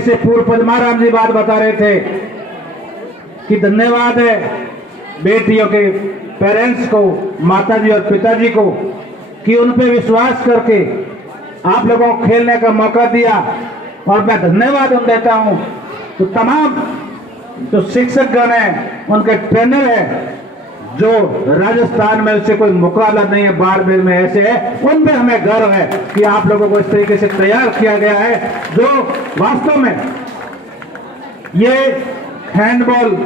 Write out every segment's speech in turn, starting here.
से पूर्व पद्माराम जी बात बता रहे थे कि धन्यवाद है बेटियों के पेरेंट्स को, माताजी और पिताजी को, कि उन पे विश्वास करके आप लोगों को खेलने का मौका दिया। और मैं धन्यवाद देता हूं तो तमाम जो शिक्षकगण हैं, उनके ट्रेनर हैं, जो राजस्थान में उससे कोई मुकाबला नहीं है, बाड़मेर में ऐसे है, उन पे हमें गर्व है कि आप लोगों को इस तरीके से तैयार किया गया है। जो वास्तव में ये हैंडबॉल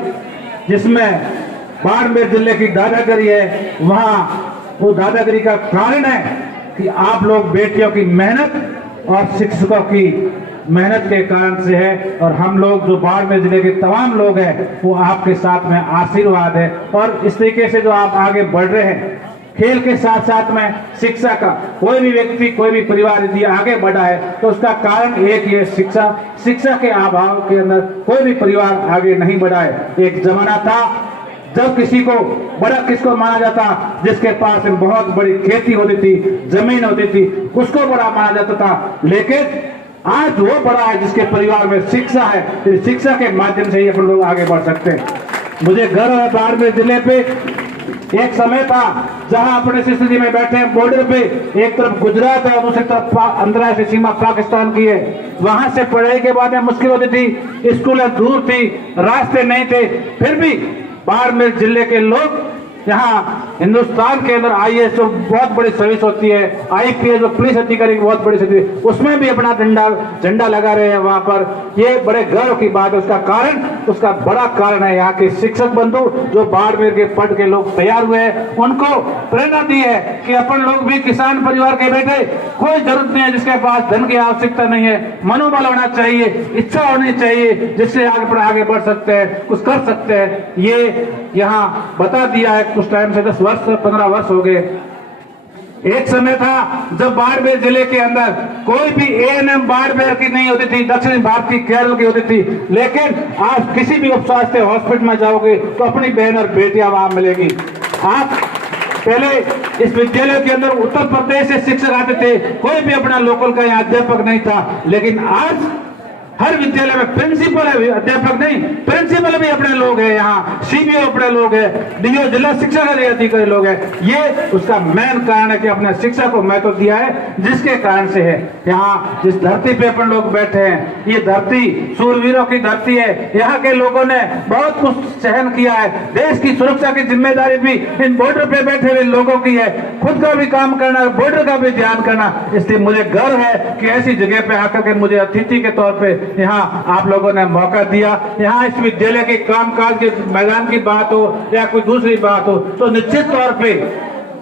जिसमें बाड़मेर जिले की दादागिरी है, वहां वो दादागिरी का कारण है कि आप लोग बेटियों की मेहनत और शिक्षकों की मेहनत के कारण से है। और हम लोग जो बाड़मेर जिले के तमाम लोग हैं वो आपके साथ में आशीर्वाद है। और इस तरीके से जो आप आगे बढ़ रहे हैं, खेल के साथ साथ में शिक्षा का, कोई भी व्यक्ति, कोई भी परिवार यदि आगे बढ़ा है तो उसका कारण एक ही है, शिक्षा के अभाव के अंदर कोई भी परिवार आगे नहीं बढ़ा है। एक जमाना था जब किसी को बड़ा किसको माना जाता, जिसके पास बहुत बड़ी खेती होती थी, जमीन होती थी, उसको बड़ा माना जाता था। लेकिन आज वो बड़ा है जिसके परिवार में शिक्षा है, तो शिक्षा के माध्यम से ही अपन लोग आगे बढ़ सकते हैं। मुझे गर्व है बाड़मेर जिले पे एक समय था जहां अपने स्थिति में बैठे हैं बॉर्डर पे, एक तरफ गुजरात है और दूसरी तरफ अंतर्राष्ट्रीय सीमा पाकिस्तान की है। वहां से पढ़ाई के बाद में मुश्किल होती थी, स्कूलें दूर थी, रास्ते नहीं थे, फिर भी बाड़मेर जिले के लोग यहाँ हिंदुस्तान के अंदर आईएएस जो बहुत बड़ी सर्विस होती है, आईपीएस जो पुलिस अधिकारी की बहुत बड़ी सर्विस, उसमें भी अपना झंडा लगा रहे हैं वहां पर। ये बड़े गर्व की बात है। उसका बड़ा कारण है यहाँ के शिक्षक बंधु जो बाड़मेर के पढ़ के लोग तैयार हुए हैं, उनको प्रेरणा दी है कि अपन लोग भी किसान परिवार के बेटे, कोई जरूरत नहीं है जिसके पास धन की आवश्यकता नहीं है, मनोबल होना चाहिए, इच्छा होनी चाहिए, जिससे आगे बढ़ सकते हैं, कुछ कर सकते हैं। ये यहाँ बता दिया है। कुछ टाइम से 10 वर्ष 15 वर्ष हो गए। एक समय था जब बाड़मेर जिले के अंदर कोई भी एएनएम बाड़मेर की नहीं होती थी, दक्षिण भारत की केरल की होती थी। लेकिन आज किसी भी उप स्वास्थ्य हॉस्पिटल में जाओगे तो अपनी बहन और बेटियां वहां मिलेगी। आप पहले इस विद्यालय के अंदर उत्तर प्रदेश से शिक्षक आते थे, कोई भी अपना लोकल का यहाँ अध्यापक नहीं था। लेकिन आज हर विद्यालय में प्रिंसिपल है, अध्यापक नहीं, प्रिंसिपल भी अपने लोग हैं, यहाँ सीबीओ अपने लोग हैं, डीओ जिला शिक्षा अधिकारी लोग हैं। ये उसका मेन कारण है कि अपने शिक्षा को महत्व दिया है, जिसके कारण से है यहाँ जिस धरती पे अपन लोग बैठे हैं, ये धरती सूरवीरों की धरती है। यहाँ के लोगों ने बहुत कुछ सहन किया है। देश की सुरक्षा की जिम्मेदारी भी इन बॉर्डर पे बैठे हुए लोगों की है। खुद का भी काम करना, बॉर्डर का भी ध्यान करना। इसलिए मुझे गर्व है कि ऐसी जगह पे आकर के मुझे अतिथि के तौर पे यहाँ आप लोगों ने मौका दिया। यहाँ इस विद्यालय के कामकाज के मैदान की बात हो या कोई दूसरी बात हो, तो निश्चित तौर पे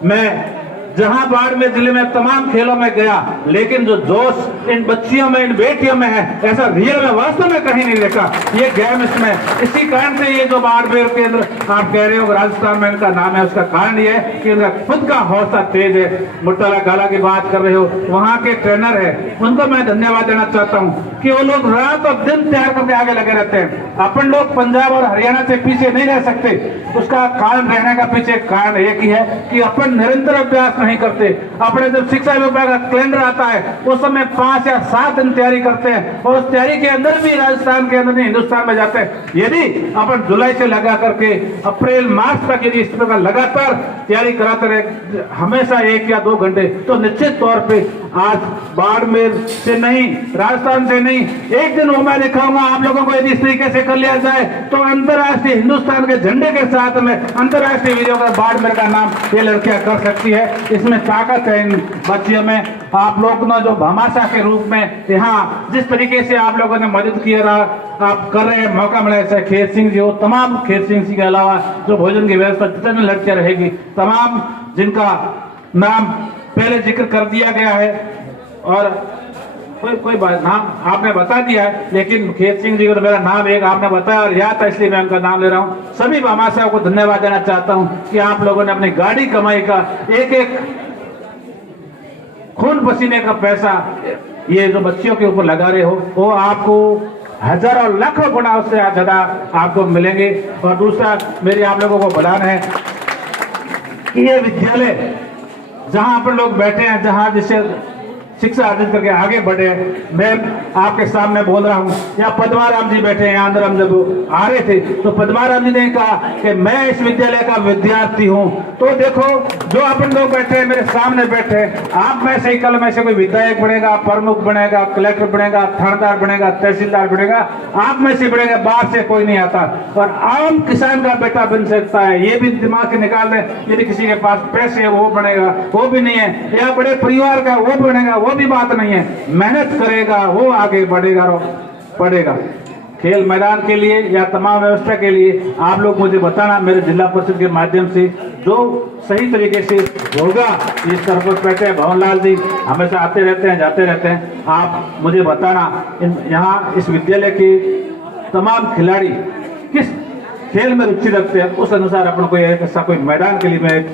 मैं जहां बाड़मेर जिले में तमाम खेलों में गया, लेकिन जो जोश इन बच्चियों में, इन बेटियों में है, ऐसा रियल में वास्तव में कहीं नहीं देखा। ये गेम इसमें, इसी कारण से ये जो बाड़मेर के अंदर आप कह रहे हो राजस्थान में इनका नाम है, उसका कारण ये है कि उनका खुद का हौसला तेज है। मुर्तला गाला की बात कर रहे हो, वहां के ट्रेनर है, उनको मैं धन्यवाद देना चाहता हूँ कि वो लोग रात और दिन तैयार करके आगे लगे रहते हैं। अपन लोग पंजाब और हरियाणा से पीछे नहीं रह सकते। उसका कारण रहने का पीछे कारण एक ही है कि अपन निरंतर अभ्यास नहीं करते। अपने जब शिक्षा विभाग का कैलेंडर आता है उस समय 5 या 7 दिन तैयारी करते हैं, और उस तैयारी के अंदर भी राजस्थान के अंदर नहीं हिंदुस्तान में जाते हैं। यदि अपन जुलाई से लगा करके अप्रैल मार्च तक यदि इस प्रकार लगातार तैयारी कराते रहे, हमेशा 1 या 2 घंटे, तो निश्चित तौर पे आज बाड़मेर से नहीं, राजस्थान से नहीं, एक दिन वो मैं दिखाऊंगा आप लोगों को। यदि इस तरीके से कर लिया जाए तो अंतर्राष्ट्रीय हिंदुस्तान के झंडे के साथ में अंतर्राष्ट्रीय वीरों का बाड़मेर का नाम ये लड़कियां कर सकती है। इसमें ताकत है इन बच्चियों में। आप लोग ना जो भामाशाह के रूप में यहाँ जिस तरीके से आप लोगों ने मदद किया आप कर रहे हैं, मौका मिला है, खेत सिंह जी हो, तमाम खेत सिंह जी के अलावा जो भोजन की व्यवस्था जितनी लड़कियां रहेगी, तमाम जिनका नाम पहले जिक्र कर दिया गया है और कोई बात नाम आपने बता दिया है, लेकिन खेत सिंह जी को तो मेरा नाम एक आपने बताया और याद था, इसलिए मैं उनका नाम ले रहा हूँ। सभी भामाशाह को धन्यवाद देना चाहता हूँ कि आप लोगों ने अपनी गाड़ी कमाई का एक खून पसीने का पैसा ये जो बच्चियों के ऊपर लगा रहे हो, वो आपको हजारों लाखों गुना उससे ज्यादा आपको मिलेंगे। और दूसरा मेरी आप लोगों को बताना है कि ये विद्यालय जहां अपन लोग बैठे हैं, जहां जिसे शिक्षा अर्जित करके आगे बढ़े। मैं आपके सामने बोल रहा हूँ, यहाँ पद्माराम जी बैठे हैं। अंदर हम जब आ रहे थे तो पद्माराम जी ने कहा कि मैं इस विद्यालय का विद्यार्थी हूँ। तो देखो, जो अपन लोग बैठे हैं, मेरे सामने बैठे हैं, आप में से कल में से कोई विधायक बनेगा, प्रमुख बनेगा, कलेक्टर बनेगा, थानेदार बनेगा, तहसीलदार बनेगा, आप में से बनेगा, बाहर से कोई नहीं आता। और आम किसान का बेटा बन सकता है, ये भी दिमाग से निकाल दें। यदि किसी के पास पैसे है वो बनेगा, वो भी नहीं है। या बड़े परिवार का वो बनेगा, वो भी बात नहीं है। मेहनत करेगा वो आगे बढ़ेगा और पढ़ेगा। खेल मैदान के लिए या तमाम व्यवस्था के लिए आप लोग मुझे बताना, मेरे जिला परिषद के माध्यम से जो सही तरीके से होगा। ये सरपंच बैठे हैं भवनलाल जी, हमेशा आते रहते हैं, जाते रहते हैं, आप मुझे बताना यहाँ इस विद्यालय के तमाम खिलाड़ी किस खेल में रुचि रखते हैं, उस अनुसार अपन को ऐसा कोई मैदान के लिए मैं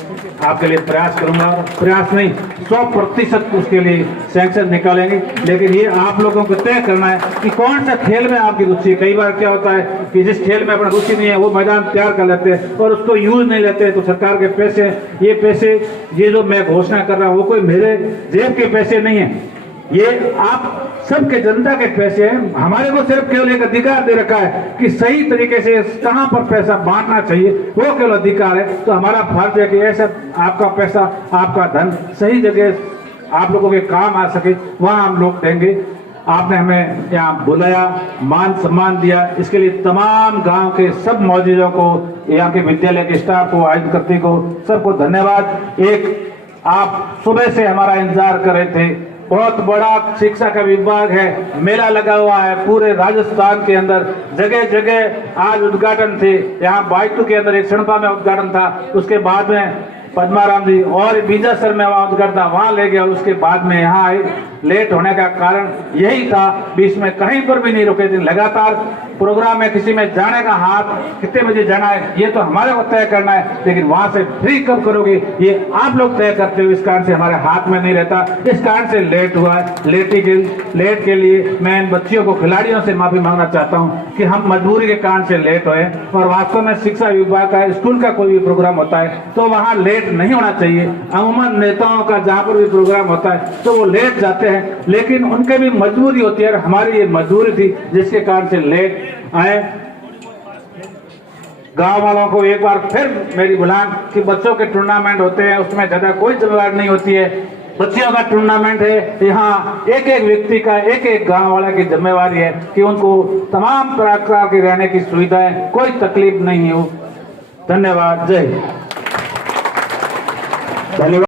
आपके लिए प्रयास करूंगा। प्रयास नहीं, 100% उसके लिए सैंक्शन निकालेंगे। लेकिन ये आप लोगों को तय करना है कि कौन सा खेल में आपकी रुचि। कई बार क्या होता है कि जिस खेल में अपना रुचि नहीं है वो मैदान तैयार कर लेते हैं और उसको यूज नहीं लेते। तो सरकार के पैसे, ये पैसे, ये जो मैं घोषणा कर रहा हूँ वो कोई मेरे जेब के पैसे नहीं है, ये आप सबके जनता के पैसे हैं। हमारे को सिर्फ केवल एक अधिकार दे रखा है कि सही तरीके से कहां पर पैसा बांटना चाहिए, वो केवल अधिकार है। तो हमारा फर्ज है कि ऐसा आपका पैसा, आपका धन सही जगह आप लोगों के काम आ सके, वहां हम लोग देंगे। आपने हमें यहाँ बुलाया, मान सम्मान दिया, इसके लिए तमाम गांव के सब मौजूदों को, यहाँ के विद्यालय के स्टाफ को, आयोजकर्ता को, सबको धन्यवाद। एक आप सुबह से हमारा इंतजार कर रहे थे। बहुत बड़ा शिक्षा का विभाग है, मेला लगा हुआ है पूरे राजस्थान के अंदर, जगह जगह आज उद्घाटन थे। यहाँ बाइटू के अंदर एक सड़पा में उद्घाटन था, उसके बाद में पद्माराम जी और बीजासर में वहाँ उद्घाटन था, वहाँ ले गया। उसके बाद में यहाँ आए। लेट होने का कारण यही था, बीच में कहीं पर भी नहीं रुके थे। लगातार प्रोग्राम में किसी में जाने का हाथ, कितने बजे जाना है, ये तो हमारे को तय करना है, लेकिन वहां से फ्री कब करोगे ये आप लोग तय करते हो। इस कारण से हमारे हाथ में नहीं रहता, इस कारण से लेट हुआ है। लेट के लिए मैं इन बच्चियों को, खिलाड़ियों से माफी मांगना चाहता हूँ कि हम मजबूरी के कारण से लेट हुए। और वास्तव में शिक्षा विभाग का, स्कूल का कोई भी प्रोग्राम होता है तो वहाँ लेट नहीं होना चाहिए। अमूमन नेताओं का जहाँ पर भी प्रोग्राम होता है तो वो लेट जाते हैं, लेकिन उनके भी मजबूरी होती है। हमारी ये मजबूरी थी जिसके कारण से लेट आए। गांव वालों को एक बार फिर मेरी बुलान कि बच्चों के टूर्नामेंट होते हैं, उसमें ज्यादा कोई जिम्मेदारी नहीं होती है। बच्चियों का टूर्नामेंट है, यहाँ एक एक व्यक्ति का, एक एक गांव वाले की जिम्मेवारी है कि उनको तमाम प्रकार की रहने की सुविधाएं, कोई तकलीफ नहीं हो। धन्यवाद। जय हिंद। धन्यवाद।